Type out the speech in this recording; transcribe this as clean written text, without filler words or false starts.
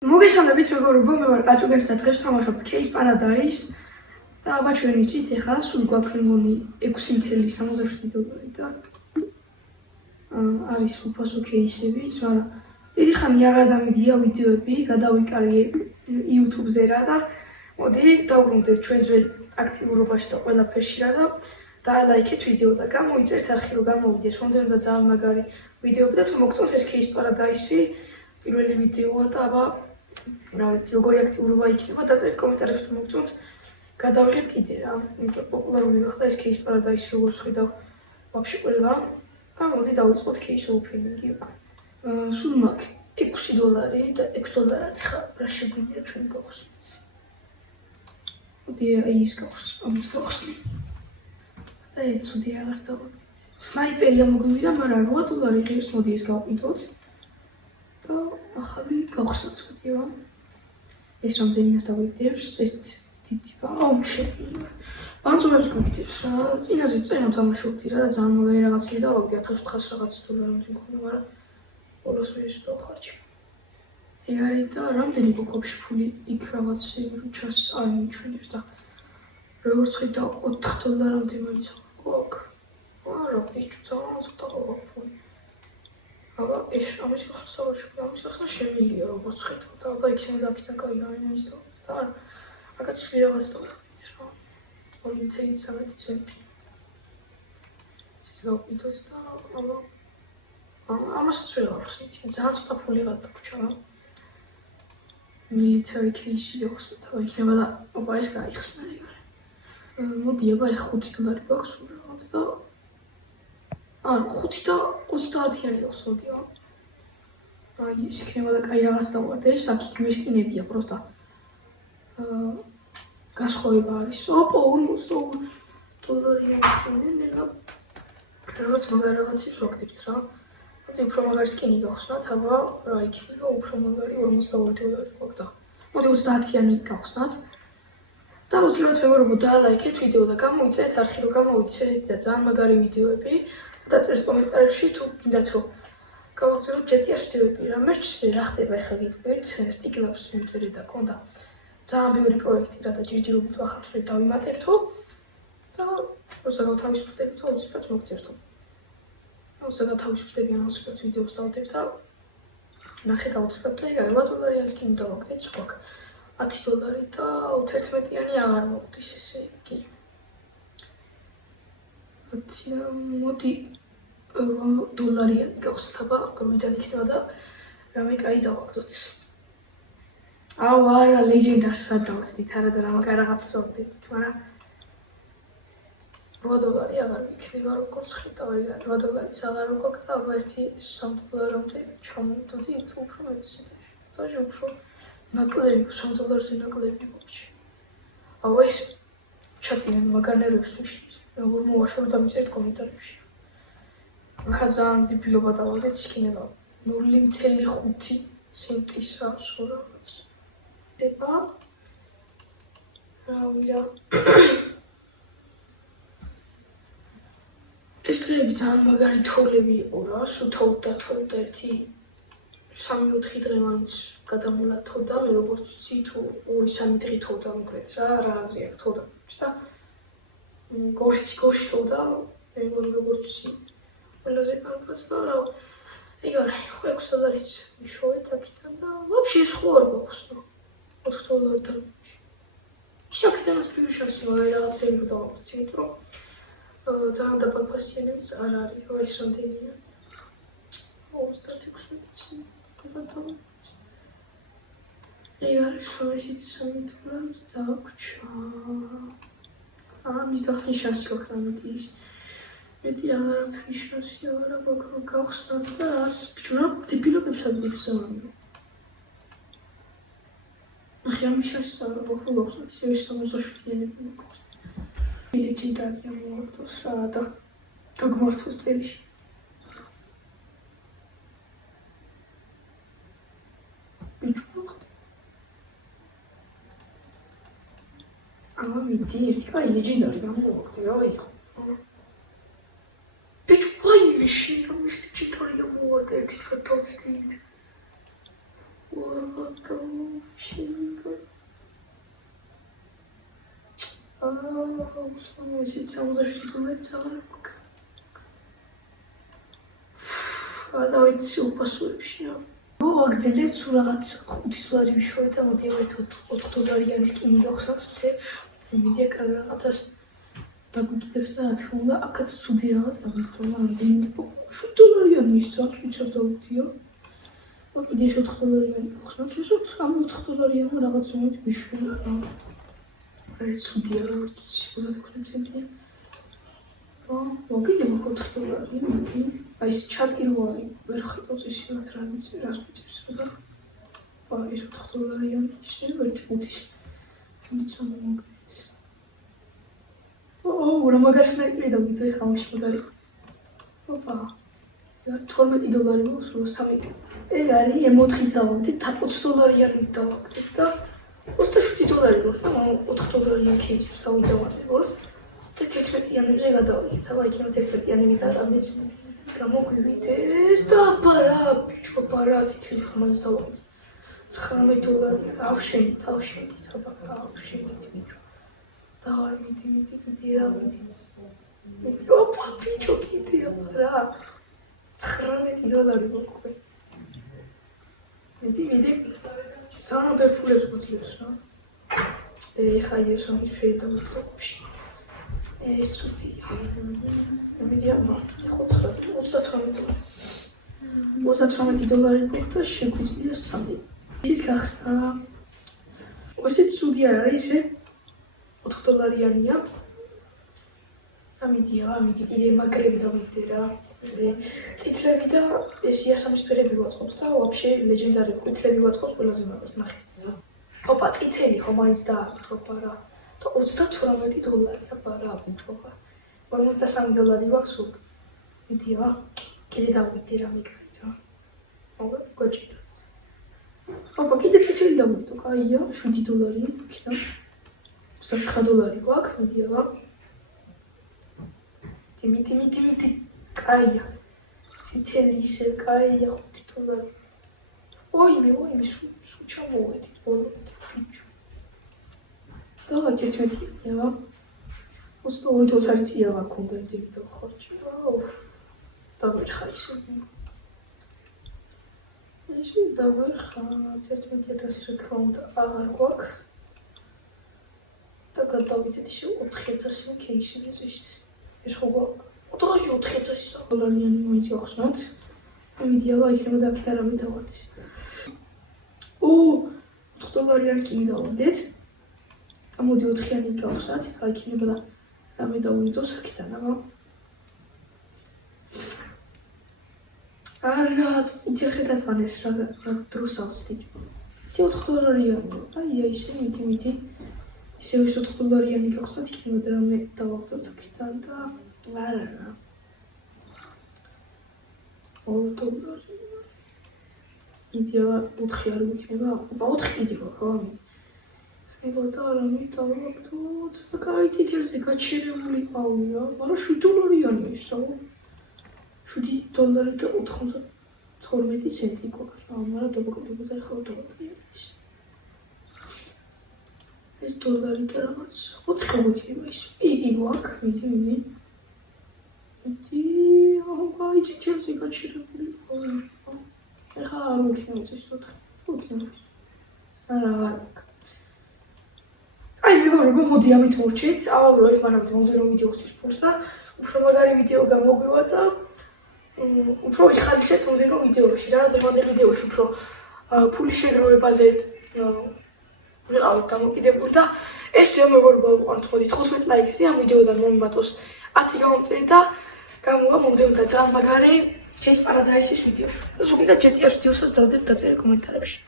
მოგესალმებით, მეგობრებო, მე ვარ კაჭუგებს და დღეს ვთამაშობთ Case Paradise და აბა ჩვენ ვიცით, ეხლა სულ გვაქვს მეგონი 6.67 დოლარი და არის უფასო кейსებიც, მაგრამ დიდი ხანი აღარ დამიდია ვიდეოები, გადავიკარიე YouTube-ზე რა და მოდი დავბრუნდეთ ჩვენ ძველ აქტიურობაში და ყველაფერში რა და დაალაიქეთ ვიდეო და გამოიწერთ არხი რომ გამოვიდეს, მომდევნო და ძალიან მაგარი ვიდეოები და თუ მოგწონთ ეს Case Paradise-ი პირველი ვიდეოა და აბა რა ვიცი, როგორი აქტიურობა იქნება, დაწერთ კომენტარებში თუ მოგწონთ, გადავიღებ კიდე რა. იმიტომ პოპულარული გახდა ეს Case Paradise, როგორც ხედავ ვაფშე ყველგან. და მოდი დავიწყოთ Case Opening-ი უკვე. სულ მაქვს 6 დოლარი და 6 დოლარად ხა რა შეგვიძლია ჩვენ გავხსნით. მოდი ის გავხსნით, ამის გავხსნით. და ეს ცუდი რაღაც დავაგდით. სნაიპერი ამოგვივიდა, მაგრამ 8 დოლარი ღირს, მოდი ეს გავყიდოთ. და ახალი გავხსნათ ვიდეო. ეს რამდენიას დავიდებს, ეს დიდი შეფილი. ბანძურებს გვიგდებს რა, წინაზე წენა თამაშობდი რა და ძალიან მაგარი რაღაცები დავაგდი 1400 რაღაც დოლარამდე მქონდა, მაგრამ ბოლოს ვერ შევხარჯე. ეგ არის და რამდენი გვაქვს ფული იქ რაღაცები ჩას არ მიჩვენებს და როგორც ხედავ 4 დოლარამდე მაინც გვაქვს. არა, ბიჭო, ძალიან ცოტა გვაქვს ფული. აბა ეს ამის ხსოვაშობ, ამის ხსნა შემილია როგორც ხედავ და აბა იქნება აქიდან კაი რაიმის და აკაც ვიღაც დავხდით რა. 2.13 ცენტი. ეს დავყიდოთ და აბა ამას ვიღარ ხსნით, ძალიან ცოტა ფული გადაგვრჩა რა. military case-ი გავხსნით, აბა იქნება და აბა ეს გაიხსნა ეგრე. მოდი აბა 5 დოლარი გვაქვს რაღაც და 5 და 30-იანი გავხსნით რა. აი ის იქნება და კაი რაღაც დავარდე, ეს აქ გვესკინებია პროსტა. გასხოვება არის. ოპო 40 დოლარია მქონე და რაღაც მაგარ რაღაცის ვაგდებთ რა. მოდი უფრო მაგარი სკინი გავხსნათ, აბა რა იქნება უფრო მაგარი 42 დოლარი გვაქვს და მოდი 30-იანი გავხსნათ. და უცებად მეგობრებო დაალაიქეთ ვიდეო და გამოიწერეთ არხი რომ გამოვიდეს ესეთი და ძალიან მაგარი ვიდეოები. დაწერთ კომენტარებში თუ გინდათ რომ გავაგზავნოთ GTA-ს ვიდეოები რა მერჩზე რა ხდება ახლა გიტყვით სტიკლებს მიმწერე და კონდა ძალიან ბევრი პროექტი რა და ჯერჯერობით ახალს ვერ დავიმატებთო და როცა გავთავისუფლებთო უცებად მოგწერთო. როცა გავთავისუფლებიან უცებად ვიდეოს დავდებ და ნახეთ უცებად და ეგ 8 დოლარი არის კი დავაგდეთ სხვაკ 10 დოლარი და 11-იანი აღარ მოგდის ესე იგი. მოდი 8 დოლარიანი გავხსნათ, აბა რომიდან იქნება და რამე კაი დავაგდოთ. აუ არა, ლეგენდარსად დავხსნით, არა და რამე კაი რაღაც ვაგდებით, მაგრამ 8 დოლარი აღარ იქნება როგორც ხედავ, ეგ 8 დოლარიც აღარ გვაქვს და აბა 3 დოლარამდე ჩამოვდოდი, ერთ უფრო მეცი. და უფრო ნაკლები, 3 დოლარზე ნაკლები ვაფშე. აუ ეს ჩატიან მაგარნერებს ვიშლის. როგორ მოვაშორ დამიწერთ კომენტარებში. ახლა ძალიან დიფილობა დავაგდეთ იქნება 0.5 ცენტისა სულაც. დება რავია. ეს დღეები ძალიან მაგარი თოვლები იყო რა, სულ თოვდა 3-4 დღე მაინც გადამოლა თოვდა, მე როგორც ვიცი თუ 2-3 დღე თოვდა მოკლედ რა, რა აზრი აქვს თოვდა და გორში თოვდა, მე როგორც ვიცი ყველაზე კარგად და რა ეგ არა, 6 დოლარიც მიშოვეთ აქიდან და ვაფშე ეს ხო არ გვაქვს 4 დოლართან. ის აქიდანაც პირველ შანსი მაგარი რაღაცები რომ დავაგდოთ, იმიტომ რომ ძალიან დაბალფასიანებიც არ არის, რა ის რამდენია. 36 მეცი. ეგ არის შოისიც 3 დოლარს დაგვჭა. ამის გახსნის შანსი გვაქვს რამეთი ის. მეტი აღარაფერი შანსი აღარა გვაქვს გავხსნათ და რას ბიჭო დიპილობებს ადებს ამბობ. ახლა ამის შანსი აღარა გვაქვს ისე 67-იანები გვაქვს. ლეგენდარია მოვარდოს რა და დაგმართოს წელში. ბიჭო ამა მიდი ერთი კაი ლეგენდარი გამოვაგდი რა იყო. შენ რომ ის ჩიტორია მოვარდა ერთი ხათოვსდით. ესეც 67 დოლარი აღარ აქვს. დავით უფასოებში რა. აგზელებთ სულ რაღაც 5 დოლარი ვიშოვე და მოდი ერთ 4 დოლარიანის კი მიგახსოვთ ცებ. მიდი აკრა რაღაცას დაგვიგდებს და რა თქმა უნდა აქაც ცუდი რაღაც დაგვიწყდება რამდენი 7 დოლარიანი ის აქვს ვიცი დავდიო. კიდე 4 დოლარიანი გახსნათ ეს 4 დოლარიანი რაღაც მომენტ ვიშოვე რა. ეს ცუდია რა 25 ცენტია. მოგიდე 4 დოლარიანი. აი ეს ჩატი რო არის ვერ ხედავს ის მათ რა ვიცი რას გვიწევს და ეს 4 დოლარიანი შეიძლება ერთ 5-ის თუმცა მოგდეთ რა მაგარ სნაიპერი დავიდე ხა მაშინ მაგარი ოპა 12 დოლარი მოხს რო 3 ეგ არის M4-ის დავაგდეთ 20 დოლარიანი დავაგდეთ და 27 დოლარი მოხს და 4 დოლარიანი შეიძლება დავიდევარდოს და 11-იანებზე გადავიდეთ აბა იქ 11-იანი და ამის გამოგვივიდეს და ბარა ბიჭო ბარა წითელი ხმას დავაგდეთ 19 დოლარი ავშენით აბა ავშენით ბიჭო დავარ მიდი რა მიდი ოპა ბიჭო კიდე აბა 19 დოლარი მოყვე მიდი ძალიან ბერფულებს გძლევს რა ეხა ეს რომ შეიძლება ეს ცუდია. მედია მარკეტი ხო 38 დოლარი გქონდა შეგვიძლია 3. ის გახსნა. ესე ცუდი არ არის ესე 4 დოლარიანია. ამიდი კიდე მაგრები დავიდე რა. წითლები და ეს იასამისფერები ვაწყობს და ვაფშე ლეგენდარი წითლები ვაწყობს ყველაზე მაგას ნახეთ. ოპა წითელი ხო მაინც დაახრობა რა. 38 დოლარი აბა რა ვიტყობა 53 დოლარი გვაქვს უკვე მიდი რა კიდე დავიდე რა მეკარი რა აბა გვაჭირდა აბა კიდე ციცელი დავიდო კაია 7 დოლარი იქიდან 29 დოლარი გვაქვს მიდი რა მიდი კაია ციცელი ისე კაია 5 დოლარი ოიმე სულ ჩამოვედით ბოლომდე ბიჭო და 11-ია. 22 დოლარი წია ვაქონდა იმდენ ხორჭი. დავერხა ისე. ესე დავერხა 11,000 რა თქმა უნდა აღარ გვაქვს. და გადავიდეთ ისე 4,000 кейსზე ის. ეს ხო 4,000 დოლარიანი მოიწი ახსნათ. მიდიავა იქნება და აქ და რამე დავარდეს. 4 დოლარიანს კი მიდავდეთ. მოდი 4-იანი გავხსნათ, აი იქნება და რამე დავიდოს აქედან, აბა. არა, ინტერხეთად ვანებს რა დროს ავწდით. 4 დოლარიანი, აი ისე მიდი. ისე 4 დოლარიანი გავხსნათ, იქნება და რამე დავაგდოთ აქედან და არა. 2 დოლარი. მიდია 4 არ იქნება, აბა 4 კიდე გვაქვს. ego da rami დავაგდოთ და კაი წითელზე გაჩერებული ყავი რა, მაგრამ 7 დოლარიანი ისო. 7 დოლარი და 92 ცენტი გვაქვს რა, მაგრამ დავაგდოთ და ეხლა დავაგდოთ. ეს დოლარი და რაღაც 4 მოიქნება ის. იგი გვაქვს, მიდი. კაი წითელზე გაჩერებული ყავი. ეხლა არ მოიქნება ის 4. არა. აი მეგობრებო, მოდი ამით მოვჩით. ავაგრო ერთმანამდე მომდენო ვიდეოსთვის ფულს და უფრო მაგარი ვიდეო გამოგვივა და უფრო ხალისეთ მომდენო ვიდეოში რა, მომდენო ვიდეოში უფრო ფულის შეგროვებაზე ვიყავით დამოკიდებული და ეს ვიდეო მეგობრებო უყურეთ, მოდი 15 ლაიქზე ამ ვიდეოდან მომიმატოს 10 გამომწერი და გამოვა მომდენო და ძალიან მაგარი Case Paradise-ის ვიდეო. და ზოგადად GTA-ს ვიდეოსაც დავდებ დაწერე კომენტარებში.